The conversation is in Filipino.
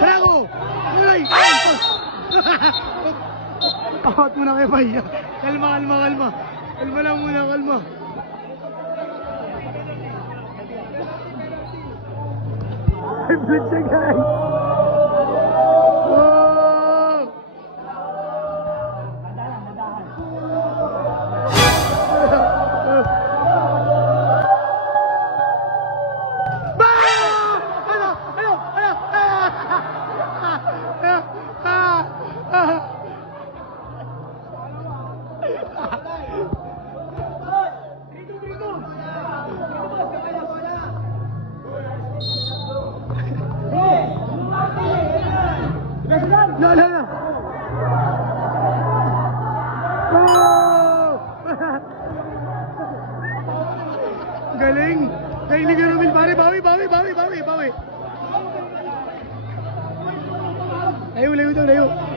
Bravo! Uy! Pakot muna kayo, Paya. Kalma, kalma, kalma. Kalma lang muna, kalma. Ay, blood siya, guys. No, no, no. Galing. Galing ni Romel, pare. Bawi. Layo daw, layo.